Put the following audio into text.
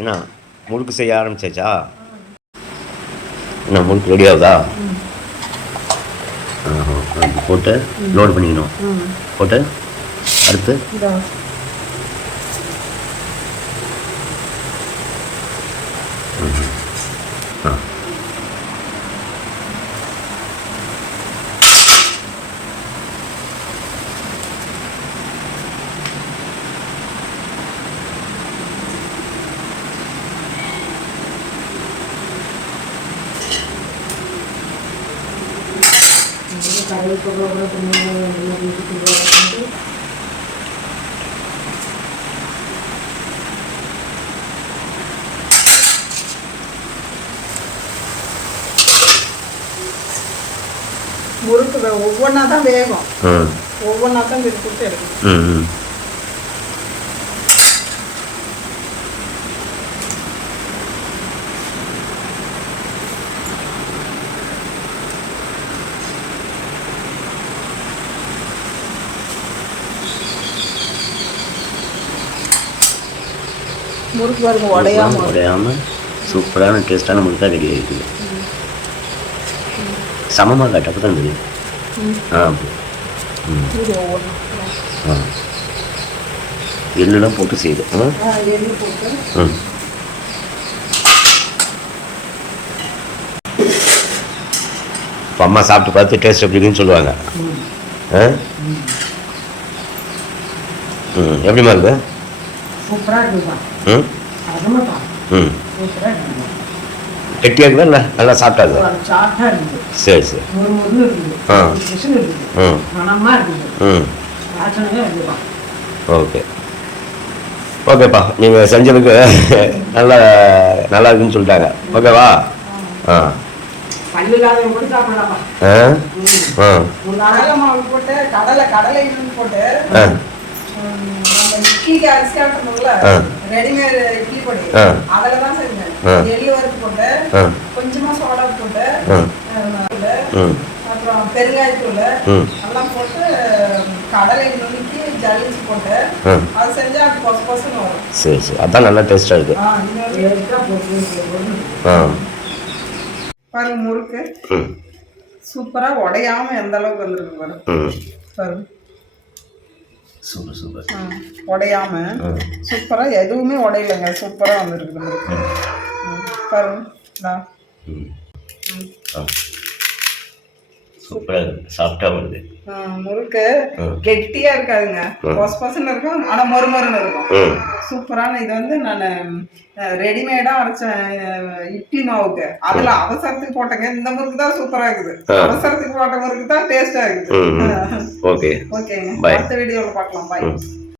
என்ன முறுக்கு செய்ய ஆரம்பிச்சாச்சா? என்ன முறுக்கு ரெடி ஆகுதா? போட்டு லோடு பண்ணிக்கணும். போட்டு அடுத்து முறுக்கு ஒவ்வொன்றா தான் வேகும். ஒவ்வொன்றா தான் விட்டு எடுக்கணும். முறுக்கு பாருங்க உடையாம சூப்பரான டேஸ்டான முறுக்கா ரெடி ஆகிடுது. சமமாக காட்டு அப்போ தான் தெரியும். எள்ளுலாம் போட்டு செய்யுது. இப்போ அம்மா சாப்பிட்டு பார்த்து டேஸ்ட் எப்படி இருக்குன்னு சொல்லுவாங்க. எப்படிமா இருக்கு? கெட்டியாக இருக்குதா இல்லை நல்லா சாப்பிட்டாது? சரி சரி. ஓகே ஓகேப்பா, நீங்கள் செஞ்சதுக்கு நல்லா நல்லா இருக்குன்னு சொல்லிட்டாங்க. ஓகேவா? இட்லிக்கு அரிசி ஆட்டணும்ல, ரெடிமேட் இட்லி பொடி அதில் தான் செஞ்சேன். எள்ளு வறுத்து போட்டு கொஞ்சமா சோடா போட்டு அப்புறம் பெருங்காயத்தூள் எல்லாம் போட்டு கடலை நுணுக்கி ஜலிச்சு போட்டு அது செஞ்சா அது பொசு பொசுன்னு வரும். சரி சரி, அதான் நல்லா டேஸ்டா இருக்கு. பாருங்க முறுக்கு சூப்பரா உடையாம எந்த அளவுக்கு வந்திருக்கு பாருங்க. பாருங்க சூப்பர் சூப்பர். உடையாம சூப்பரா எதுவுமே உடையலைங்க, சூப்பரா வந்துருக்கு பாருங்க. சூப்பரா இருக்கு, சாஃப்டா வருது. முறுக்கு கெட்டியா இருக்காதுங்க, பொசு பொசுன்னு இருக்கும், ஆனா மொறுமொறுன்னு இருக்கும். சூப்பரான இது வந்து நான் ரெடிமேடா அரைச்சேன் இட்லி மாவுக்கு, அதுல அவசரத்துக்கு போட்டேங்க. இந்த முறுக்கு தான் சூப்பரா இருக்குது, அவசரத்துக்கு போட்ட முறுக்கு தான் டேஸ்டா இருக்குது. ஓகே ஓகேங்க, அடுத்த வீடியோல பார்க்கலாம். பாய்.